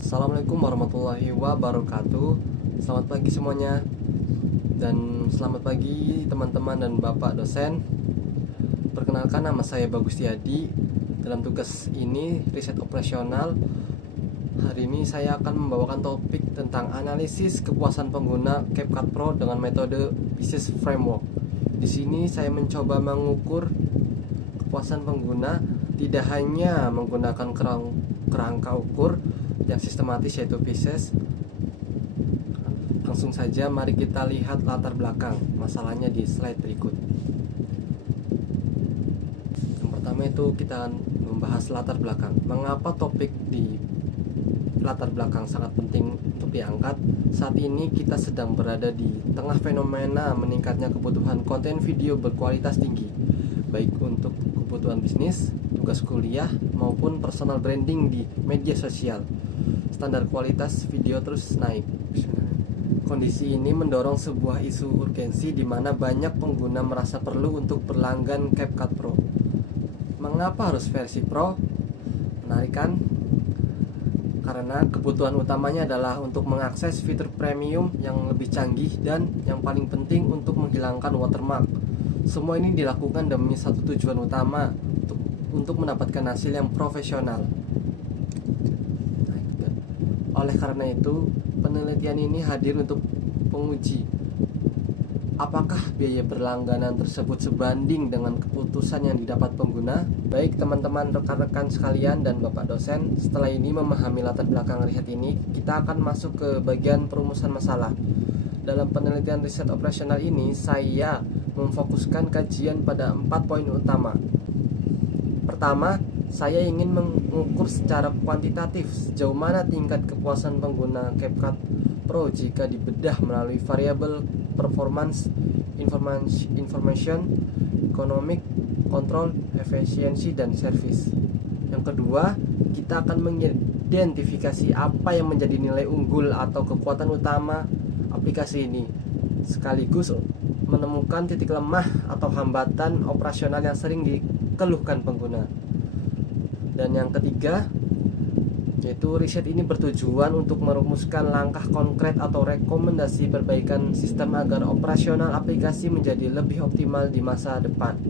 Assalamualaikum warahmatullahi wabarakatuh. Selamat pagi semuanya. Dan selamat pagi teman-teman dan bapak dosen. Perkenalkan, nama saya Bagus Tiadi. Dalam tugas ini riset operasional, hari ini saya akan membawakan topik tentang analisis kepuasan pengguna CapCut Pro dengan metode Business Framework. Di sini saya mencoba mengukur kepuasan pengguna tidak hanya menggunakan kerangka ukur yang sistematis yaitu Pisces. Langsung saja mari kita lihat latar belakang masalahnya di slide berikut. Yang pertama itu kita membahas latar belakang. Mengapa topik di latar belakang sangat penting untuk diangkat? Saat ini kita sedang berada di tengah fenomena meningkatnya kebutuhan konten video berkualitas tinggi, baik untuk kebutuhan bisnis, tugas kuliah, maupun personal branding di media sosial. Standar kualitas video terus naik. Kondisi ini mendorong sebuah isu urgensi di mana banyak pengguna merasa perlu untuk berlanggan CapCut Pro. Mengapa harus versi Pro? Menarik kan? Karena kebutuhan utamanya adalah untuk mengakses fitur premium yang lebih canggih dan yang paling penting untuk menghilangkan watermark. Semua ini dilakukan demi satu tujuan utama, untuk mendapatkan hasil yang profesional. Oleh karena itu, penelitian ini hadir untuk menguji apakah biaya berlangganan tersebut sebanding dengan keputusan yang didapat pengguna. Baik teman-teman, rekan-rekan sekalian, dan bapak dosen, setelah ini memahami latar belakang riset ini, kita akan masuk ke bagian perumusan masalah. Dalam penelitian riset operasional ini, saya memfokuskan kajian pada 4 poin utama. Pertama, saya ingin mengukur secara kuantitatif sejauh mana tingkat kepuasan pengguna CapCut Pro jika dibedah melalui variabel performance, information, economic, control, efisiensi, dan service. Yang kedua, kita akan mengidentifikasi apa yang menjadi nilai unggul atau kekuatan utama aplikasi ini, sekaligus menemukan titik lemah atau hambatan operasional yang sering dikeluhkan pengguna. Dan yang ketiga, yaitu riset ini bertujuan untuk merumuskan langkah konkret atau rekomendasi perbaikan sistem agar operasional aplikasi menjadi lebih optimal di masa depan.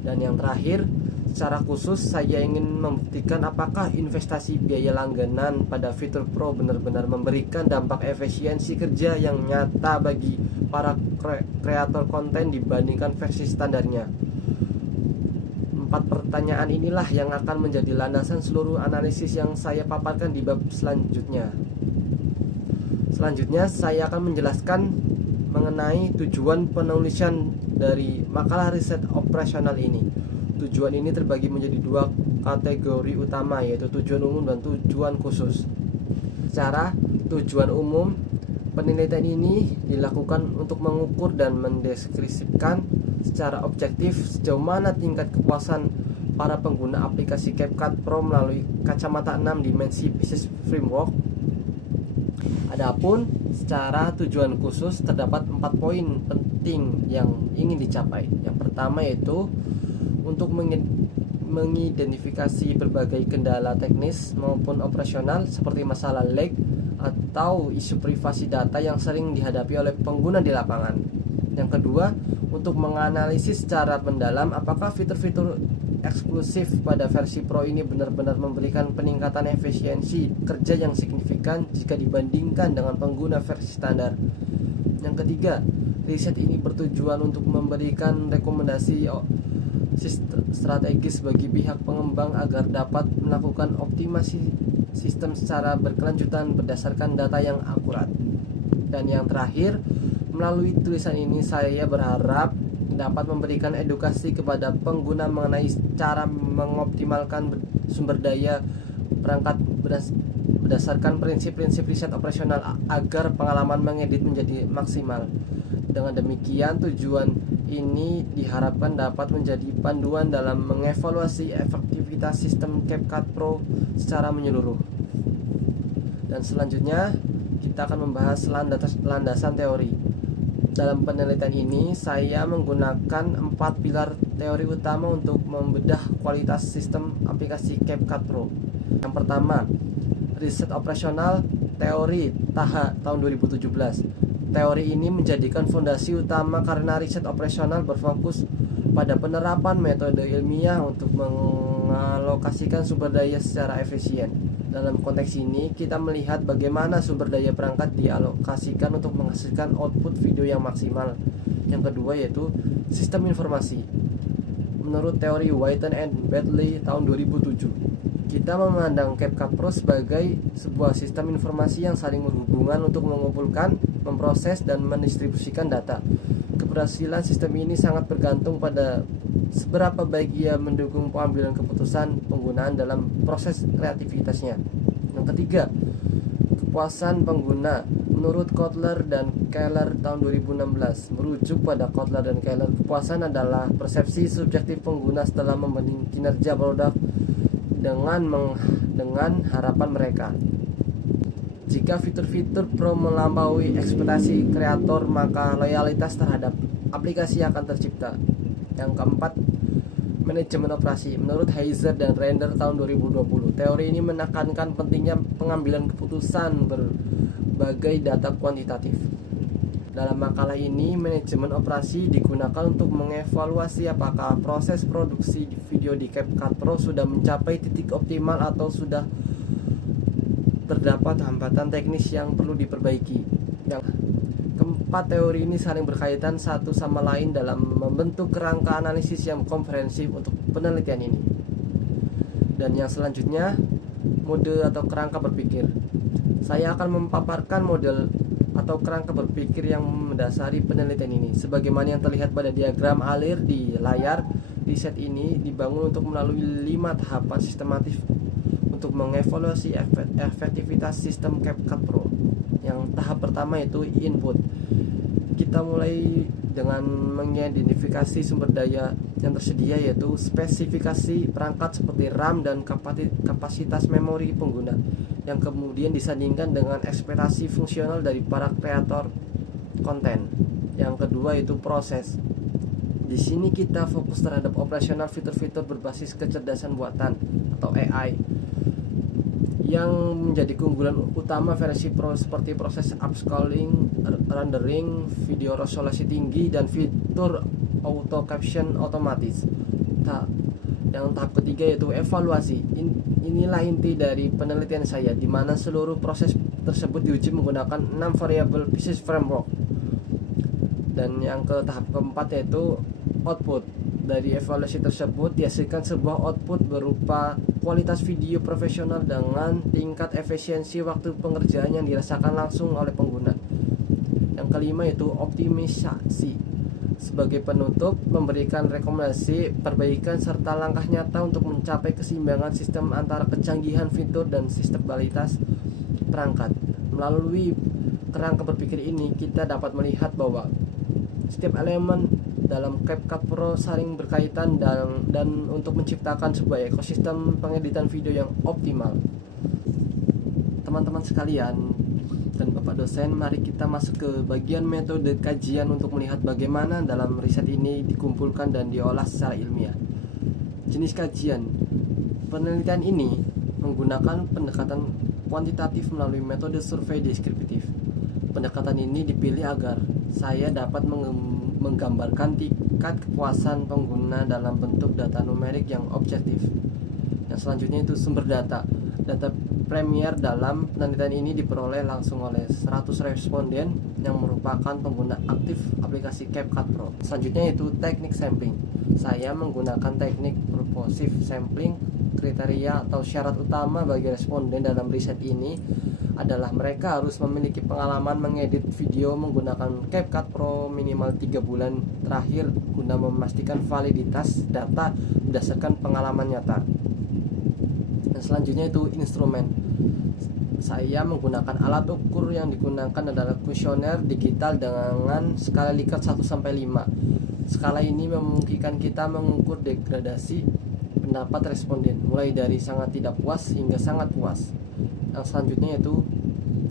Dan yang terakhir, secara khusus saya ingin membuktikan apakah investasi biaya langganan pada fitur Pro benar-benar memberikan dampak efisiensi kerja yang nyata bagi para kreator konten dibandingkan versi standarnya. 4 pertanyaan inilah yang akan menjadi landasan seluruh analisis yang saya paparkan di bab selanjutnya. Selanjutnya saya akan menjelaskan mengenai tujuan penulisan dari makalah riset operasional ini. Tujuan ini terbagi menjadi 2 kategori utama, yaitu tujuan umum dan tujuan khusus. Secara tujuan umum, penelitian ini dilakukan untuk mengukur dan mendeskripsikan secara objektif sejauh mana tingkat kepuasan para pengguna aplikasi CapCut Pro melalui kacamata 6 dimensi Business Framework. Adapun secara tujuan khusus terdapat 4 poin penting yang ingin dicapai. Yang pertama yaitu untuk mengidentifikasi berbagai kendala teknis maupun operasional seperti masalah lag atau isu privasi data yang sering dihadapi oleh pengguna di lapangan. Yang kedua, untuk menganalisis secara mendalam apakah fitur-fitur eksklusif pada versi Pro ini benar-benar memberikan peningkatan efisiensi kerja yang signifikan jika dibandingkan dengan pengguna versi standar. Yang ketiga, riset ini bertujuan untuk memberikan rekomendasi strategis bagi pihak pengembang agar dapat melakukan optimasi sistem secara berkelanjutan berdasarkan data yang akurat. Dan yang terakhir, melalui tulisan ini saya berharap dapat memberikan edukasi kepada pengguna mengenai cara mengoptimalkan sumber daya perangkat berdasarkan prinsip-prinsip riset operasional agar pengalaman mengedit menjadi maksimal. Dengan demikian, tujuan ini diharapkan dapat menjadi panduan dalam mengevaluasi efektivitas sistem CapCut Pro secara menyeluruh. Dan selanjutnya kita akan membahas landasan teori. Dalam penelitian ini, saya menggunakan 4 pilar teori utama untuk membedah kualitas sistem aplikasi CapCut Pro. Yang pertama, Riset Operasional Teori TAHA tahun 2017. Teori ini menjadikan fondasi utama karena riset operasional berfokus pada penerapan metode ilmiah untuk mengalokasikan sumber daya secara efisien. Dalam konteks ini, kita melihat bagaimana sumber daya perangkat dialokasikan untuk menghasilkan output video yang maksimal. Yang kedua yaitu sistem informasi. Menurut teori Whiten and Bentley tahun 2007, kita memandang CapCut Pro sebagai sebuah sistem informasi yang saling berhubungan untuk mengumpulkan, memproses, dan mendistribusikan data. Keberhasilan sistem ini sangat bergantung pada seberapa baik ia mendukung pengambilan keputusan penggunaan dalam proses kreativitasnya. Yang ketiga, kepuasan pengguna. Menurut Kotler dan Keller tahun 2016, merujuk pada Kotler dan Keller, kepuasan adalah persepsi subjektif pengguna setelah membanding kinerja produk dengan harapan mereka. Jika fitur-fitur Pro melampaui ekspektasi kreator, maka loyalitas terhadap aplikasi akan tercipta. Yang keempat, manajemen operasi. Menurut Heiser dan Render tahun 2020, teori ini menekankan pentingnya pengambilan keputusan berbagai data kuantitatif. Dalam makalah ini, manajemen operasi digunakan untuk mengevaluasi apakah proses produksi video di CapCut Pro sudah mencapai titik optimal atau sudah terdapat hambatan teknis yang perlu diperbaiki. Yang keempat, teori ini saling berkaitan satu sama lain dalam membentuk kerangka analisis yang komprehensif untuk penelitian ini. Dan yang selanjutnya, mode atau kerangka berpikir. Saya akan memaparkan model atau kerangka berpikir yang mendasari penelitian ini. Sebagaimana yang terlihat pada diagram alir di layar, riset ini dibangun untuk melalui 5 tahapan sistematis untuk mengevaluasi efektivitas sistem CapCut Pro. Yang tahap pertama itu input. Kita mulai dengan mengidentifikasi sumber daya yang tersedia, yaitu spesifikasi perangkat seperti RAM dan kapasitas memori pengguna, yang kemudian disandingkan dengan ekspektasi fungsional dari para kreator konten. Yang kedua itu proses. Di sini kita fokus terhadap operasional fitur-fitur berbasis kecerdasan buatan atau AI yang menjadi keunggulan utama versi Pro, seperti proses upscaling, rendering, video resolusi tinggi, dan fitur auto caption otomatis. Yang tahap ketiga yaitu evaluasi. Inilah inti dari penelitian saya, di mana seluruh proses tersebut diuji menggunakan 6 variable pieces framework. Dan yang ke tahap keempat yaitu output. Dari evaluasi tersebut dihasilkan sebuah output berupa kualitas video profesional dengan tingkat efisiensi waktu pengerjaan yang dirasakan langsung oleh pengguna. Yang kelima yaitu optimisasi. Sebagai penutup, memberikan rekomendasi, perbaikan, serta langkah nyata untuk mencapai keseimbangan sistem antara kecanggihan fitur dan sistemabilitas perangkat. Melalui kerangka berpikir ini, kita dapat melihat bahwa setiap elemen dalam CapCut Pro saling berkaitan dan untuk menciptakan sebuah ekosistem pengeditan video yang optimal. Teman-teman sekalian dan Bapak dosen, mari kita masuk ke bagian metode kajian untuk melihat bagaimana dalam riset ini dikumpulkan dan diolah secara ilmiah. Jenis kajian. Penelitian ini menggunakan pendekatan kuantitatif melalui metode survei deskriptif. Pendekatan ini dipilih agar saya dapat menggambarkan tingkat kepuasan pengguna dalam bentuk data numerik yang objektif. Yang selanjutnya itu sumber data. Data Premier dalam penelitian ini diperoleh langsung oleh 100 responden yang merupakan pengguna aktif aplikasi CapCut Pro. Selanjutnya itu teknik sampling. Saya menggunakan teknik purposive sampling. Kriteria atau syarat utama bagi responden dalam riset ini adalah mereka harus memiliki pengalaman mengedit video menggunakan CapCut Pro minimal 3 bulan terakhir guna memastikan validitas data berdasarkan pengalaman nyata. Dan selanjutnya itu instrumen. Saya menggunakan alat ukur yang digunakan adalah kuesioner digital dengan skala Likert 1-5. Skala ini memungkinkan kita mengukur degradasi pendapat responden, mulai dari sangat tidak puas hingga sangat puas. Yang selanjutnya yaitu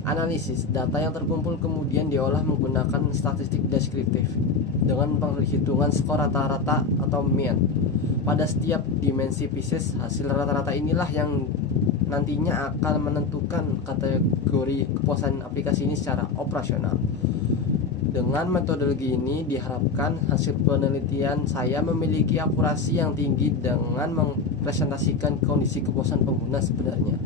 analisis. Data yang terkumpul kemudian diolah menggunakan statistik deskriptif dengan perhitungan skor rata-rata atau mean pada setiap dimensi pieces. Hasil rata-rata inilah yang nantinya akan menentukan kategori kepuasan aplikasi ini secara operasional. Dengan metodologi ini diharapkan hasil penelitian saya memiliki akurasi yang tinggi dengan mempresentasikan kondisi kepuasan pengguna sebenarnya.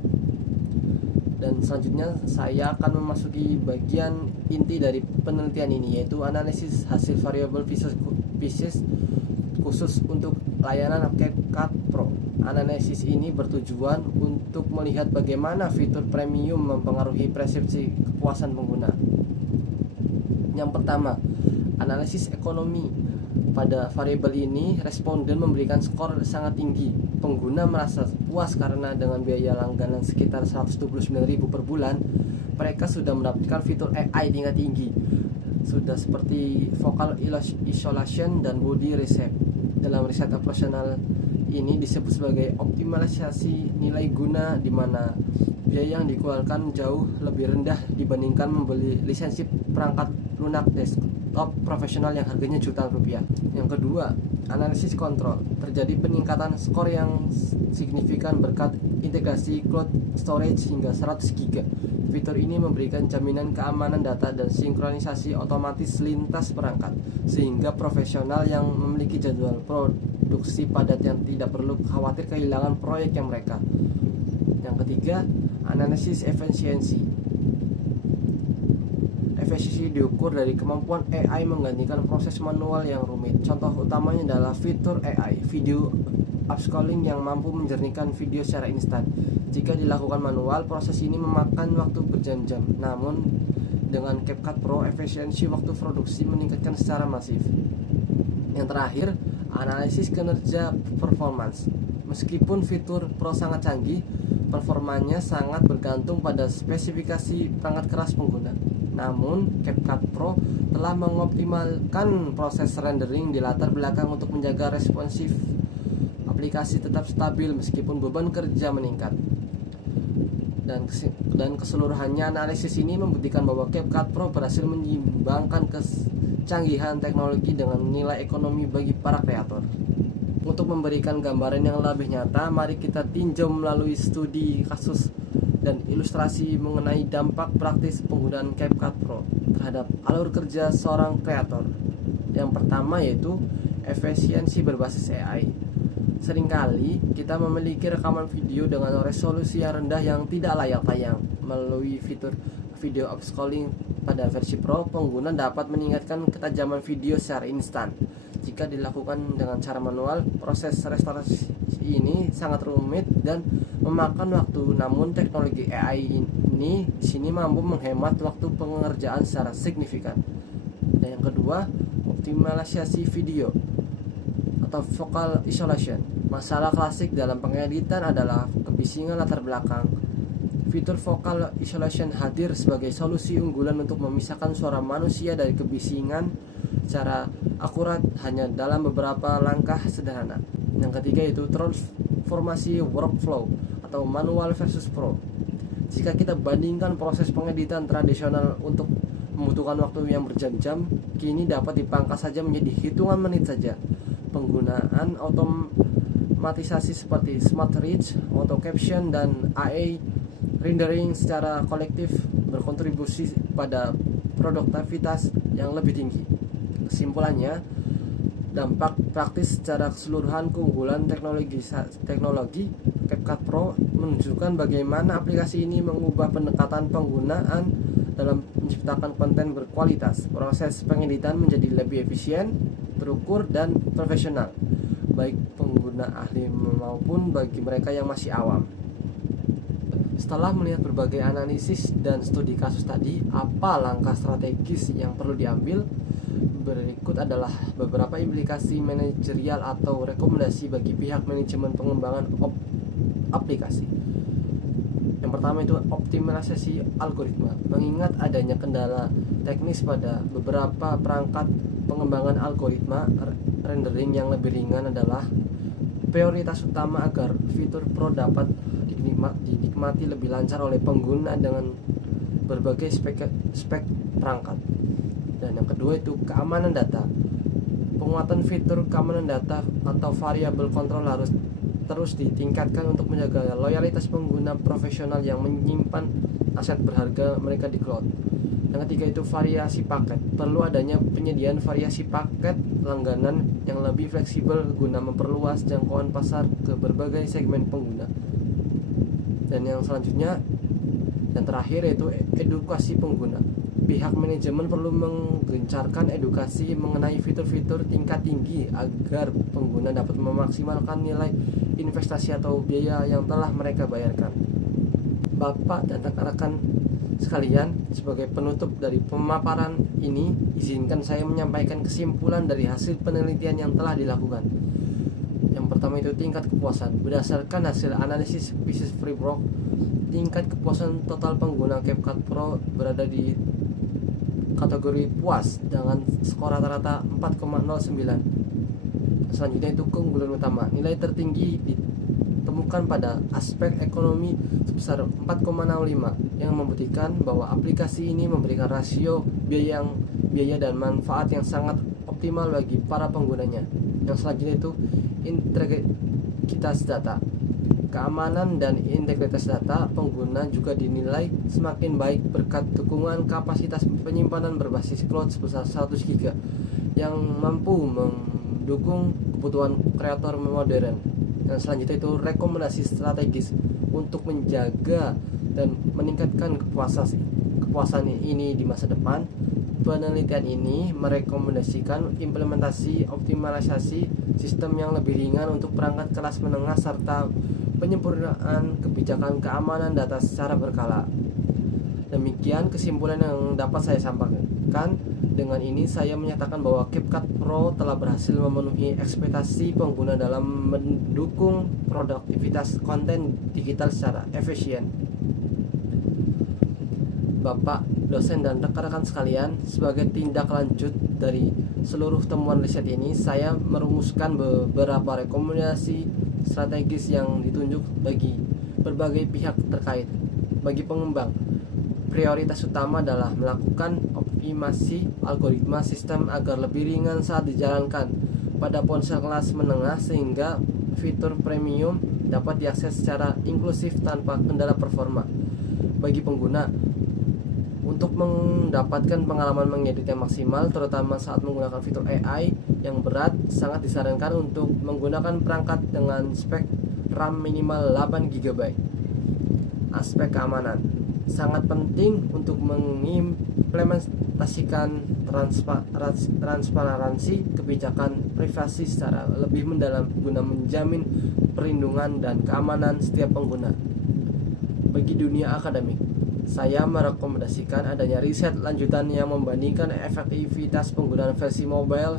Dan selanjutnya saya akan memasuki bagian inti dari penelitian ini, yaitu analisis hasil variabel pieces khusus untuk layanan CapCut Pro. Analisis ini bertujuan untuk melihat bagaimana fitur premium mempengaruhi persepsi kepuasan pengguna. Yang pertama, analisis ekonomi. Pada variabel ini, responden memberikan skor sangat tinggi. Pengguna merasa puas karena dengan biaya langganan sekitar 129.000 per bulan, mereka sudah mendapatkan fitur AI tingkat tinggi, sudah seperti vocal isolation dan body reset. Dalam riset operasional ini disebut sebagai optimalisasi nilai guna, di mana biaya yang dikeluarkan jauh lebih rendah dibandingkan membeli lisensi perangkat lunak desktop profesional yang harganya jutaan rupiah. Yang kedua, analisis kontrol. Terjadi peningkatan skor yang signifikan berkat integrasi cloud storage hingga 100 GB. Fitur ini memberikan jaminan keamanan data dan sinkronisasi otomatis lintas perangkat, sehingga profesional yang memiliki jadwal produksi padat yang tidak perlu khawatir kehilangan proyek yang mereka. Yang ketiga, analisis efisiensi. Efisiensi diukur dari kemampuan AI menggantikan proses manual yang rumit. Contoh utamanya adalah fitur AI video upscaling yang mampu menjernihkan video secara instan. Jika dilakukan manual, proses ini memakan waktu berjam-jam. Namun dengan CapCut Pro, efisiensi waktu produksi meningkatkan secara masif. Yang terakhir, analisis kinerja performance. Meskipun fitur Pro sangat canggih, performanya sangat bergantung pada spesifikasi perangkat keras pengguna. Namun, CapCut Pro telah mengoptimalkan proses rendering di latar belakang untuk menjaga responsif aplikasi tetap stabil meskipun beban kerja meningkat. Dan keseluruhannya, analisis ini membuktikan bahwa CapCut Pro berhasil menyeimbangkan kecanggihan teknologi dengan nilai ekonomi bagi para kreator. Untuk memberikan gambaran yang lebih nyata, mari kita tinjau melalui studi kasus dan ilustrasi mengenai dampak praktis penggunaan CapCut Pro terhadap alur kerja seorang kreator. Yang pertama yaitu efisiensi berbasis AI. Seringkali kita memiliki rekaman video dengan resolusi yang rendah yang tidak layak tayang. Melalui fitur video upscaling pada versi Pro, pengguna dapat meningkatkan ketajaman video secara instan. Jika dilakukan dengan cara manual, proses restorasi ini sangat rumit dan memakan waktu. Namun teknologi AI ini di sini mampu menghemat waktu pengerjaan secara signifikan. Dan yang kedua, optimalisasi video atau vocal isolation. Masalah klasik dalam pengeditan adalah kebisingan latar belakang. Fitur vocal isolation hadir sebagai solusi unggulan untuk memisahkan suara manusia dari kebisingan secara akurat hanya dalam beberapa langkah sederhana. Yang ketiga yaitu transformasi workflow atau manual versus pro. Jika kita bandingkan proses pengeditan tradisional untuk membutuhkan waktu yang berjam-jam, kini dapat dipangkas saja menjadi hitungan menit saja. Penggunaan otomatisasi seperti Smart Reach, Auto Caption, dan AI rendering secara kolektif berkontribusi pada produktivitas yang lebih tinggi. Kesimpulannya, dampak praktis secara keseluruhan keunggulan teknologi CapCut Pro menunjukkan bagaimana aplikasi ini mengubah pendekatan penggunaan dalam menciptakan konten berkualitas. Proses pengeditan menjadi lebih efisien, terukur, dan profesional, baik pengguna ahli maupun bagi mereka yang masih awam. Setelah melihat berbagai analisis dan studi kasus tadi, apa langkah strategis yang perlu diambil? Berikut adalah beberapa implikasi manajerial atau rekomendasi bagi pihak manajemen pengembangan aplikasi. Yang pertama itu optimalisasi algoritma. Mengingat adanya kendala teknis pada beberapa perangkat pengembangan algoritma, rendering yang lebih ringan adalah prioritas utama agar fitur Pro dapat dinikmati lebih lancar oleh pengguna dengan berbagai spek perangkat. Dan yang kedua itu keamanan data. Penguatan fitur keamanan data atau variable control harus terus ditingkatkan untuk menjaga loyalitas pengguna profesional yang menyimpan aset berharga mereka di cloud. Yang ketiga itu variasi paket. Perlu adanya penyediaan variasi paket langganan yang lebih fleksibel guna memperluas jangkauan pasar ke berbagai segmen pengguna. Dan yang selanjutnya, yang terakhir yaitu edukasi pengguna. Pihak manajemen perlu menggencarkan edukasi mengenai fitur-fitur tingkat tinggi agar pengguna dapat memaksimalkan nilai investasi atau biaya yang telah mereka bayarkan. Bapak dan rekan-rekan sekalian, sebagai penutup dari pemaparan ini, izinkan saya menyampaikan kesimpulan dari hasil penelitian yang telah dilakukan. Yang pertama itu tingkat kepuasan. Berdasarkan hasil analisis Business Freeport, tingkat kepuasan total pengguna CapCut Pro berada di kategori puas dengan skor rata-rata 4,09. Selanjutnya itu keunggulan utama. Nilai tertinggi ditemukan pada aspek ekonomi sebesar 4,05 yang membuktikan bahwa aplikasi ini memberikan rasio biaya dan manfaat yang sangat optimal bagi para penggunanya. Yang selanjutnya itu integritas data. Keamanan dan integritas data pengguna juga dinilai semakin baik berkat dukungan kapasitas penyimpanan berbasis cloud sebesar 100 GB yang mampu mendukung kebutuhan kreator modern. Dan selanjutnya itu rekomendasi strategis untuk menjaga dan meningkatkan kepuasan ini di masa depan. Penelitian ini merekomendasikan implementasi optimalisasi sistem yang lebih ringan untuk perangkat kelas menengah serta penyempurnaan kebijakan keamanan data secara berkala. Demikian kesimpulan yang dapat saya sampaikan. Dengan ini saya menyatakan bahwa CapCut Pro telah berhasil memenuhi ekspektasi pengguna dalam mendukung produktivitas konten digital secara efisien. Bapak, dosen dan rekan-rekan sekalian, sebagai tindak lanjut dari seluruh temuan riset ini, saya merumuskan beberapa rekomendasi strategis yang ditunjuk bagi berbagai pihak terkait. Bagi pengembang, prioritas utama adalah melakukan optimasi algoritma sistem agar lebih ringan saat dijalankan pada ponsel kelas menengah sehingga fitur premium dapat diakses secara inklusif tanpa kendala performa. Bagi pengguna, untuk mendapatkan pengalaman mengedit yang maksimal, terutama saat menggunakan fitur AI yang berat, sangat disarankan untuk menggunakan perangkat dengan spek RAM minimal 8 GB. Aspek keamanan sangat penting untuk mengimplementasikan transparansi kebijakan privasi secara lebih mendalam guna menjamin perlindungan dan keamanan setiap pengguna. Bagi dunia akademik, saya merekomendasikan adanya riset lanjutan yang membandingkan efektivitas penggunaan versi mobile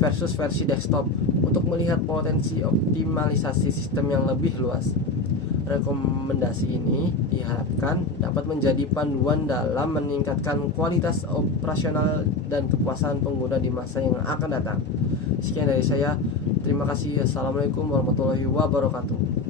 versus versi desktop untuk melihat potensi optimalisasi sistem yang lebih luas. Rekomendasi ini diharapkan dapat menjadi panduan dalam meningkatkan kualitas operasional dan kepuasan pengguna di masa yang akan datang. Sekian dari saya. Terima kasih. Assalamualaikum warahmatullahi wabarakatuh.